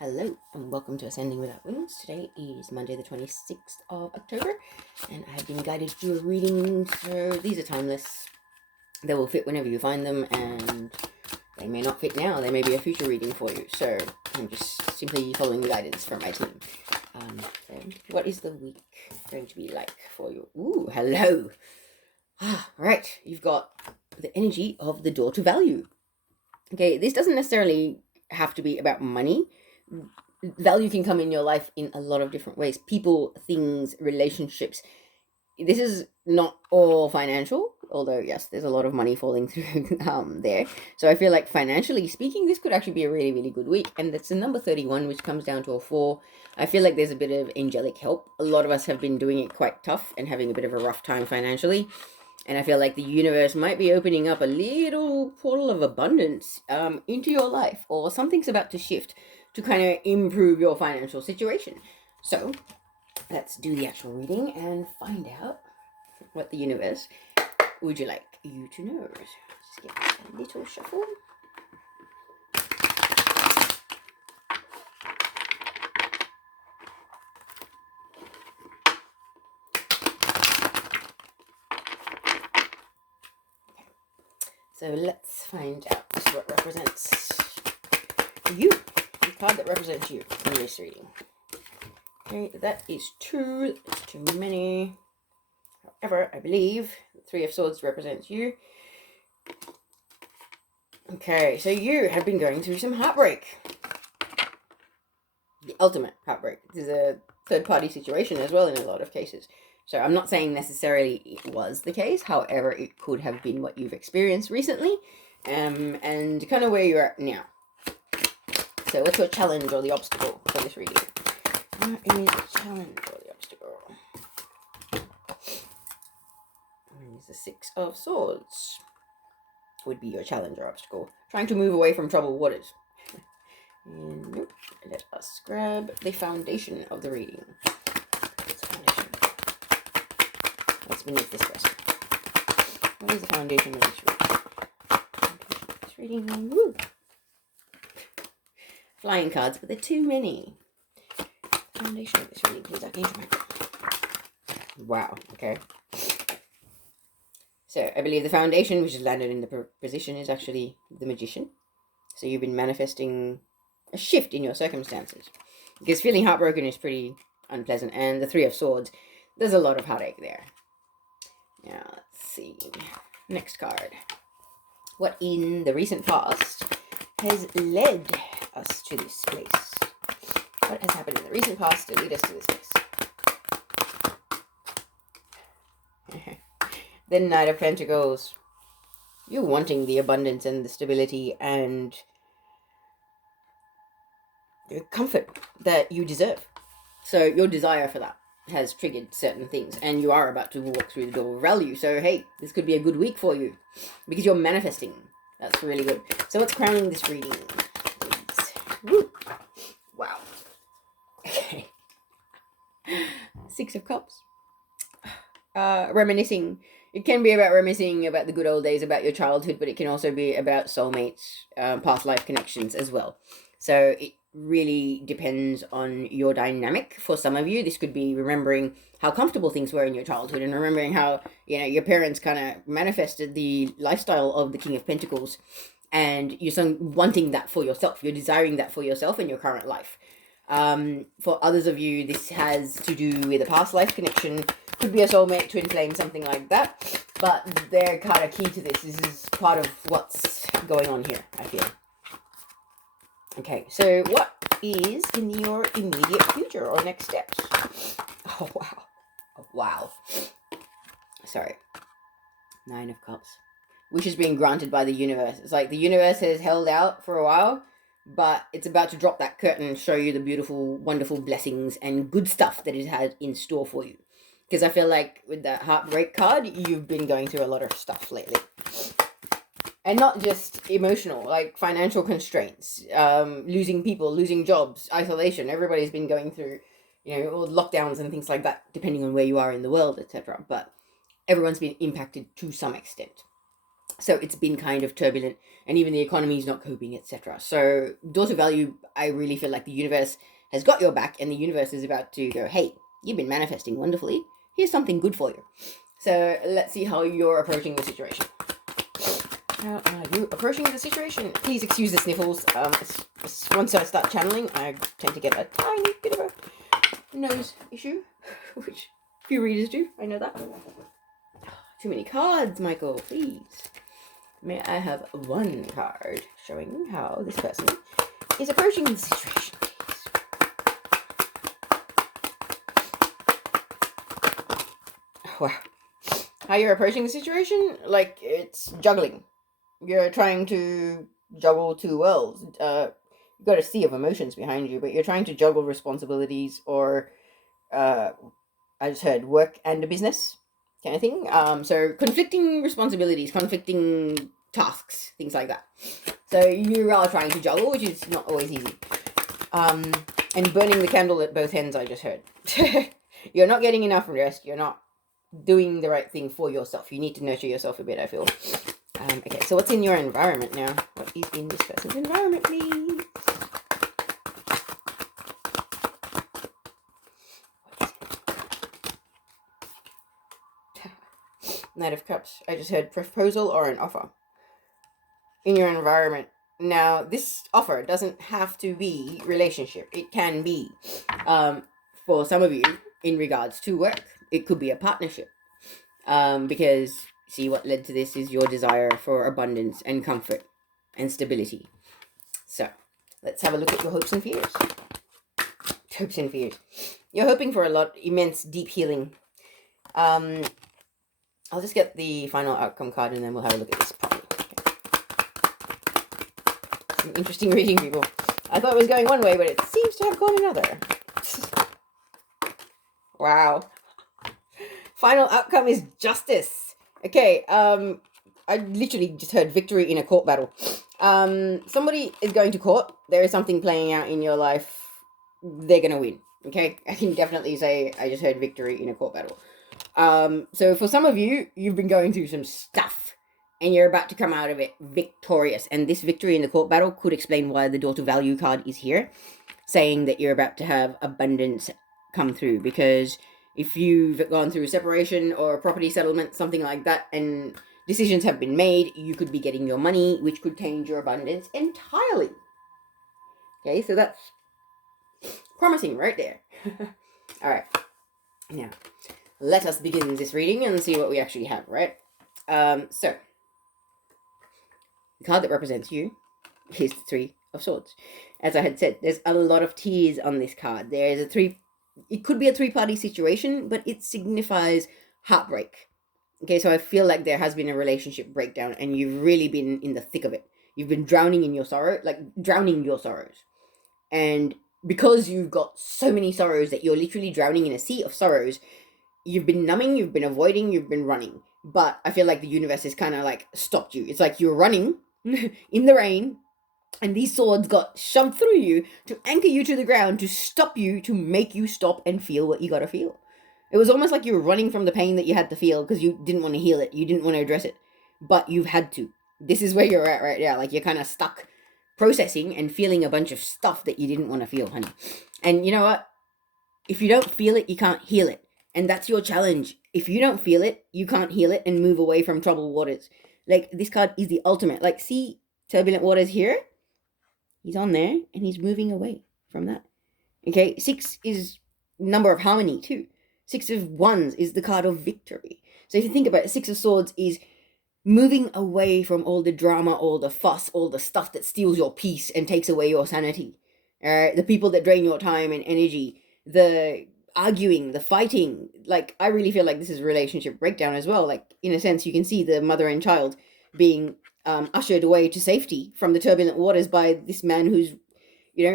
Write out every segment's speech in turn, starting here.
Hello and welcome to Ascending Without Wings. Today is Monday the 26th of October and I have been guided to do a reading, so these are timeless. They will fit whenever you find them and they may not fit now. They may be a future reading for you, so I'm just simply following the guidance from my team. So what is the week going to be like for you? Ooh, hello. Right, you've got the energy of the door to value. Okay, this doesn't necessarily have to be about money. Value can come in your life in a lot of different ways. People, things, relationships. This is not all financial, although yes, there's a lot of money falling through there. So I feel like financially speaking, this could actually be a really, really good week. And that's the number 31, which comes down to a 4. I feel like there's a bit of angelic help. A lot of us have been doing it quite tough and having a bit of a rough time financially. And I feel like the universe might be opening up a little portal of abundance into your life, or something's about to shift to kind of improve your financial situation. So let's do the actual reading and find out what the universe would you like you to know. Just give it a little shuffle. So let's find out what represents you, the card that represents you in this reading. Okay, that is 2. It's too many. However, I believe the 3 of Swords represents you. Okay, so you have been going through some heartbreak. The ultimate heartbreak. This is a third-party situation as well in a lot of cases. So I'm not saying necessarily it was the case. However, it could have been what you've experienced recently, and kind of where you're at now. So what's your challenge or the obstacle for this reading? What is the challenge or the obstacle? It's the 6 of Swords. Would be your challenge or obstacle. Trying to move away from troubled waters. And nope. Let us grab the foundation of the reading. What's beneath this dress? What is the foundation of this reading? Woo. Flying cards, but they're too many. Foundation of this reading, please, Archangel Michael. Wow, okay. So I believe the foundation, which has landed in the position, is actually the Magician. So you've been manifesting a shift in your circumstances. Because feeling heartbroken is pretty unpleasant. And the 3 of Swords, there's a lot of heartache there. Now, let's see. Next card. What in the recent past has led us to this place? What has happened in the recent past to lead us to this place? The Knight of Pentacles. You're wanting the abundance and the stability and the comfort that you deserve. So your desire for that has triggered certain things, and you are about to walk through the door of value. So hey, this could be a good week for you because you're manifesting. That's really good. So what's crowning this reading? Woo. Wow. Okay. 6 of Cups. Reminiscing. It can be about reminiscing about the good old days, about your childhood, but it can also be about soulmates, past life connections as well. So it really depends on your dynamic. For some of you, this could be remembering how comfortable things were in your childhood and remembering how, your parents kind of manifested the lifestyle of the King of Pentacles, and you're wanting that for yourself. You're desiring that for yourself in your current life. For others of you, this has to do with a past life connection. Could be a soulmate, twin flame, something like that. But they're kind of key to this. This is part of what's going on here, I feel. Okay, so what is in your immediate future or next steps? Oh, wow. Oh, wow. Sorry. 9 of Cups. Which is being granted by the universe. It's like the universe has held out for a while, but it's about to drop that curtain and show you the beautiful, wonderful blessings and good stuff that it has in store for you. Because I feel like with that heartbreak card, you've been going through a lot of stuff lately. And not just emotional, like financial constraints, losing people, losing jobs, isolation. Everybody's been going through, all lockdowns and things like that, depending on where you are in the world, etc. But everyone's been impacted to some extent. So it's been kind of turbulent, and even the economy is not coping, etc. So daughter value, I really feel like the universe has got your back, and the universe is about to go, hey, you've been manifesting wonderfully, here's something good for you. So let's see how you're approaching the situation. How are you approaching the situation? Please excuse the sniffles. Once I start channeling, I tend to get a tiny bit of a nose issue, which few readers do. I know that. Too many cards, Michael, please. May I have one card showing how this person is approaching the situation, please? Wow. How you're approaching the situation? Like, it's juggling. You're trying to juggle two worlds. You've got a sea of emotions behind you, but you're trying to juggle responsibilities or, I just heard work and a business kind of thing. So conflicting responsibilities, conflicting tasks, things like that. So you are trying to juggle, which is not always easy. And burning the candle at both ends, I just heard. You're not getting enough rest. You're not doing the right thing for yourself. You need to nurture yourself a bit, I feel. Okay, so what's in your environment now? What is in this person's environment, please? Knight of Cups. I just heard proposal or an offer. In your environment. Now, this offer doesn't have to be relationship. It can be, for some of you, in regards to work. It could be a partnership. Because, see, what led to this is your desire for abundance and comfort and stability. So, let's have a look at your hopes and fears. Hopes and fears. You're hoping for a lot, immense, deep healing. I'll just get the final outcome card and then we'll have a look at this properly. Okay. Some interesting reading, people. I thought it was going one way, but it seems to have gone another. Wow. Final outcome is justice. Okay, I literally just heard victory in a court battle. Somebody is going to court. There is something playing out in your life. They're going to win. Okay, I can definitely say I just heard victory in a court battle. So for some of you, you've been going through some stuff and you're about to come out of it victorious. And this victory in the court battle could explain why the daughter value card is here, saying that you're about to have abundance come through. Because if you've gone through a separation or a property settlement, something like that, and decisions have been made, you could be getting your money, which could change your abundance entirely. Okay, so that's promising right there. All right, now let us begin this reading and see what we actually have, right? So, the card that represents you is the Three of Swords. As I had said, there's a lot of tears on this card. There is it could be a three-party situation, but it signifies heartbreak. Okay, so I feel like there has been a relationship breakdown and you've really been in the thick of it. You've been drowning in your sorrow, like drowning your sorrows. And because you've got so many sorrows that you're literally drowning in a sea of sorrows, you've been numbing, you've been avoiding, you've been running. But I feel like the universe has kind of like stopped you. It's like you're running in the rain, and these swords got shoved through you to anchor you to the ground, to stop you, to make you stop and feel what you gotta feel. It was almost like you were running from the pain that you had to feel because you didn't want to heal it. You didn't want to address it. But you've had to. This is where you're at right now. Like you're kind of stuck processing and feeling a bunch of stuff that you didn't want to feel, honey. And you know what? If you don't feel it, you can't heal it. And that's your challenge. If you don't feel it, you can't heal it and move away from troubled waters. Like, this card is the ultimate. Like, see, turbulent waters here? He's on there, and he's moving away from that. Okay, 6 is number of harmony, too. 6 of Wands is the card of victory. So if you think about it, 6 of Swords is moving away from all the drama, all the fuss, all the stuff that steals your peace and takes away your sanity. Alright, the people that drain your time and energy, the arguing, the fighting. Like, I really feel like this is a relationship breakdown as well. Like, in a sense, you can see the mother and child being ushered away to safety from the turbulent waters by this man who's,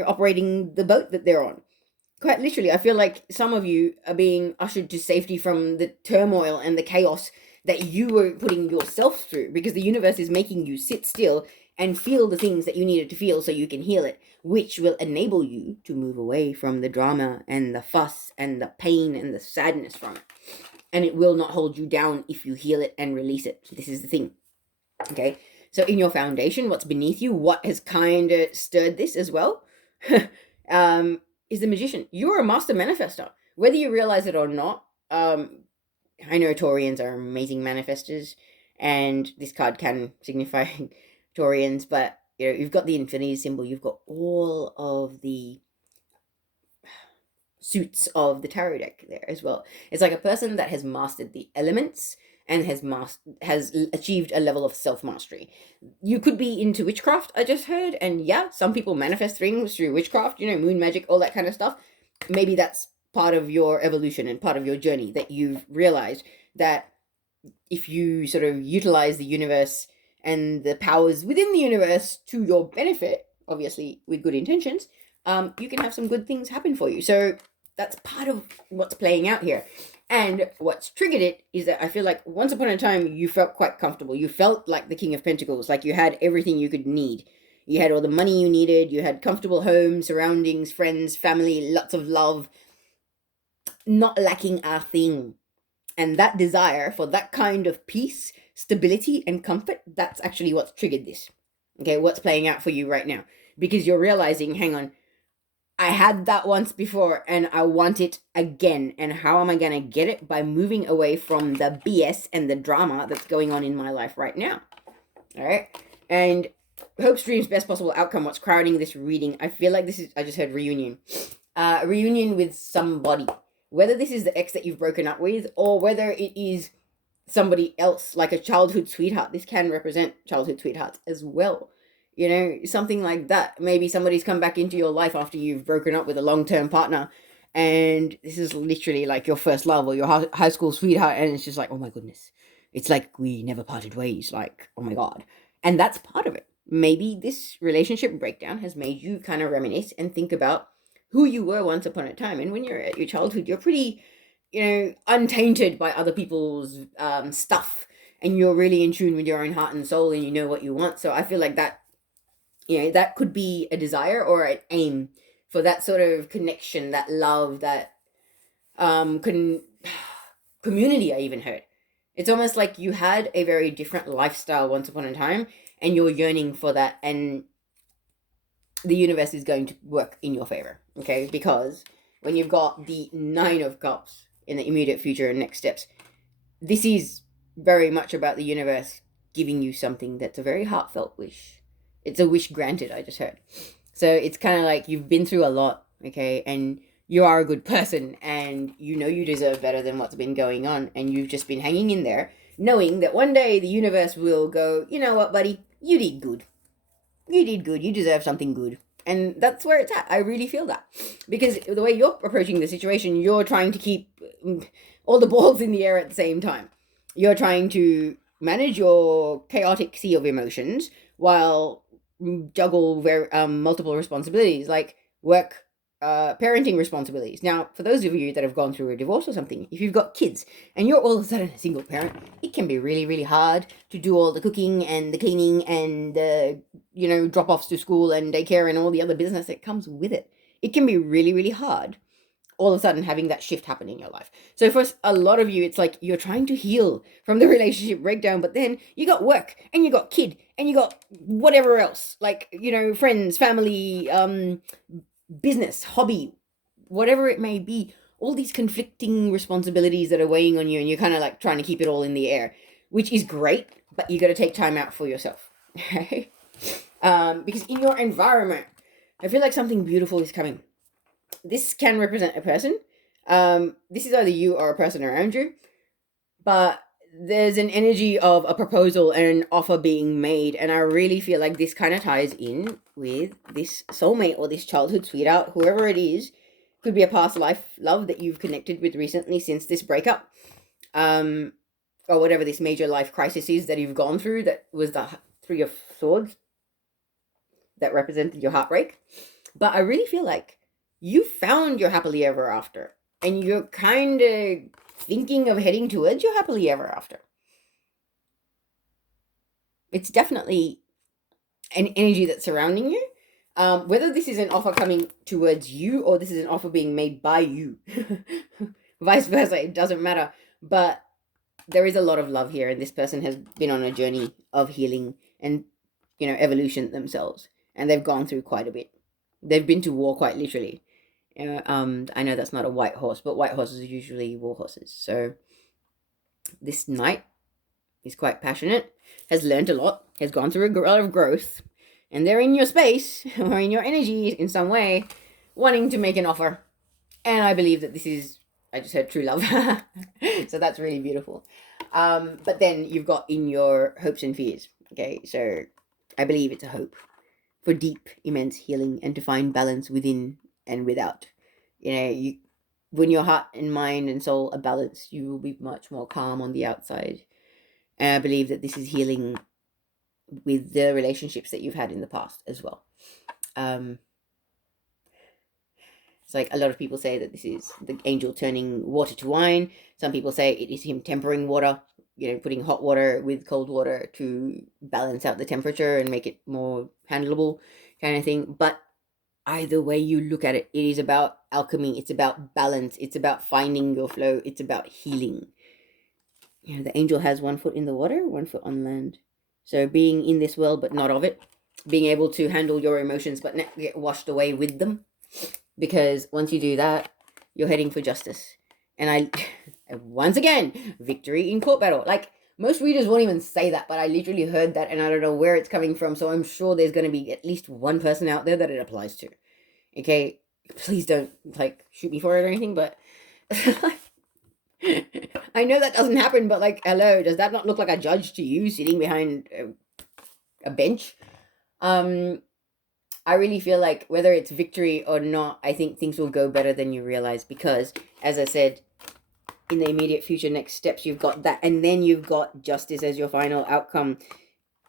operating the boat that they're on. Quite literally, I feel like some of you are being ushered to safety from the turmoil and the chaos that you were putting yourself through, because the universe is making you sit still and feel the things that you needed to feel so you can heal it, which will enable you to move away from the drama and the fuss and the pain and the sadness from it. And it will not hold you down if you heal it and release it. This is the thing. Okay, so in your foundation, what's beneath you, what has kind of stirred this as well, is the Magician. You're a master manifester, whether you realize it or not. I know Taurians are amazing manifestors, and this card can signify Taurians, but you've got the infinity symbol, you've got all of the suits of the tarot deck there as well. It's like a person that has mastered the elements and has achieved a level of self mastery. You could be into witchcraft, I just heard, and yeah, some people manifest things through witchcraft, moon magic, all that kind of stuff. Maybe that's part of your evolution and part of your journey, that you've realized that if you sort of utilize the universe and the powers within the universe to your benefit, obviously with good intentions, you can have some good things happen for you. So that's part of what's playing out here. And what's triggered it is that I feel like once upon a time you felt quite comfortable. You felt like the King of Pentacles, like you had everything you could need. You had all the money you needed, you had comfortable home, surroundings, friends, family, lots of love, not lacking a thing. And that desire for that kind of peace, stability, and comfort, that's actually what's triggered this. Okay, what's playing out for you right now? Because you're realizing, hang on, I had that once before and I want it again. And how am I going to get it? By moving away from the BS and the drama that's going on in my life right now. All right. And hopes, dreams, best possible outcome. What's crowding this reading? I feel like this is, I just heard reunion. Reunion with somebody. Whether this is the ex that you've broken up with or whether it is somebody else, like a childhood sweetheart. This can represent childhood sweethearts as well. Something like that. Maybe somebody's come back into your life after you've broken up with a long-term partner, and this is literally like your first love or your high school sweetheart, and it's just like, oh my goodness, it's like we never parted ways, like, oh my god. And that's part of it. Maybe this relationship breakdown has made you kind of reminisce and think about who you were once upon a time. And when you're at your childhood, you're pretty, untainted by other people's stuff, and you're really in tune with your own heart and soul, and you know what you want. So I feel like that that could be a desire or an aim for that sort of connection, that love, that community. I even heard it's almost like you had a very different lifestyle once upon a time and you're yearning for that, and the universe is going to work in your favor. Okay, because when you've got the 9 of Cups in the immediate future and next steps, this is very much about the universe giving you something that's a very heartfelt wish. It's a wish granted, I just heard. So it's kind of like you've been through a lot, okay? And you are a good person and you deserve better than what's been going on. And you've just been hanging in there, knowing that one day the universe will go, you know what, buddy? You did good. You did good. You deserve something good. And that's where it's at. I really feel that. Because the way you're approaching the situation, you're trying to keep all the balls in the air at the same time. You're trying to manage your chaotic sea of emotions while juggle multiple responsibilities like work, parenting responsibilities. Now, for those of you that have gone through a divorce or something, if you've got kids and you're all of a sudden a single parent, it can be really, really hard to do all the cooking and the cleaning and the, drop-offs to school and daycare and all the other business that comes with it. It can be really, really hard all of a sudden having that shift happen in your life. So for a lot of you, it's like you're trying to heal from the relationship breakdown, but then you got work and you got kid and you got whatever else, like, friends, family, business, hobby, whatever it may be, all these conflicting responsibilities that are weighing on you, and you're kind of like trying to keep it all in the air, which is great, but you got to take time out for yourself. Okay? Because in your environment, I feel like something beautiful is coming. This can represent a person. This is either you or a person around you, but there's an energy of a proposal and an offer being made, and I really feel like this kind of ties in with this soulmate or this childhood sweetheart, whoever it is. Could be a past life love that you've connected with recently since this breakup, or whatever this major life crisis is that you've gone through. That was the 3 of Swords that represented your heartbreak. But I really feel like you found your happily ever after, and you're kind of thinking of heading towards your happily ever after. It's definitely an energy that's surrounding you. Whether this is an offer coming towards you or this is an offer being made by you, vice versa, it doesn't matter. But there is a lot of love here, and this person has been on a journey of healing and, evolution themselves, and they've gone through quite a bit. They've been to war quite literally. I know that's not a white horse, but white horses are usually war horses. So this knight is quite passionate, has learned a lot, has gone through a lot of growth, and they're in your space or in your energy in some way, wanting to make an offer. And I believe that this is, I just heard true love. So that's really beautiful. But then you've got in your hopes and fears. Okay, so I believe it's a hope for deep, immense healing and to find balance within and without. When your heart and mind and soul are balanced, you will be much more calm on the outside. And I believe that this is healing with the relationships that you've had in the past as well. It's like a lot of people say that this is the angel turning water to wine. Some people say it is him tempering water, putting hot water with cold water to balance out the temperature and make it more handleable, kind of thing. But either way you look at it, it is about alchemy. It's about balance. It's about finding your flow. It's about healing. The angel has 1 foot in the water, 1 foot on land. So being in this world, but not of it. Being able to handle your emotions, but not get washed away with them. Because once you do that, you're heading for justice. And once again, victory in court battle. Like, most readers won't even say that, but I literally heard that and I don't know where it's coming from. So I'm sure there's going to be at least one person out there that it applies to. Okay? Please don't, shoot me for it or anything, but I know that doesn't happen, but hello, does that not look like a judge to you sitting behind a bench? I really feel like whether it's victory or not, I think things will go better than you realize because, as I said, in the immediate future, next steps, you've got that, and then you've got justice as your final outcome.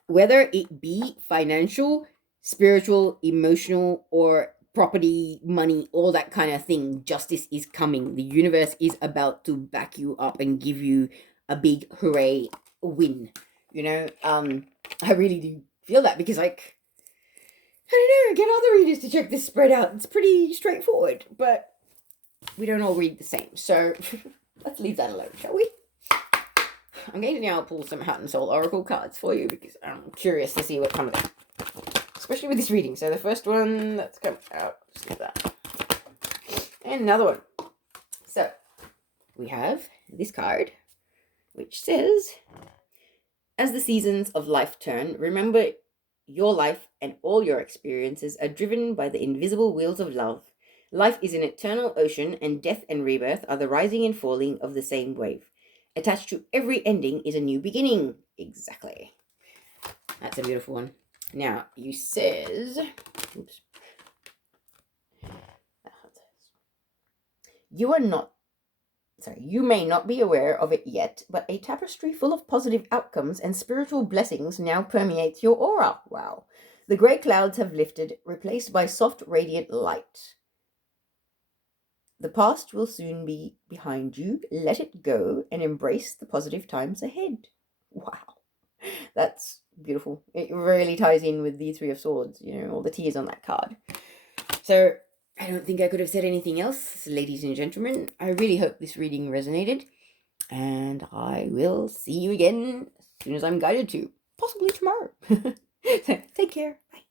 Whether it be financial, spiritual, emotional, or property, money, all that kind of thing, justice is coming. The universe is about to back you up and give you a big hooray win. I really do feel that because, I don't know, get other readers to check this spread out. It's pretty straightforward, but we don't all read the same. So let's leave that alone, shall we? I'm going to now pull some Heart and Soul Oracle cards for you because I'm curious to see what comes out. Especially with this reading. So the first one that's come out, just get that. And another one. So we have this card, which says, as the seasons of life turn, remember your life and all your experiences are driven by the invisible wheels of love. Life is an eternal ocean, and death and rebirth are the rising and falling of the same wave. Attached to every ending is a new beginning. Exactly. That's a beautiful one. Now, you says, oops. You may not be aware of it yet, but a tapestry full of positive outcomes and spiritual blessings now permeates your aura. Wow. The grey clouds have lifted, replaced by soft, radiant light. The past will soon be behind you. Let it go and embrace the positive times ahead. Wow. That's beautiful. It really ties in with the Three of Swords, all the tears on that card. So I don't think I could have said anything else, ladies and gentlemen. I really hope this reading resonated, and I will see you again as soon as I'm guided to, possibly tomorrow. So take care. Bye.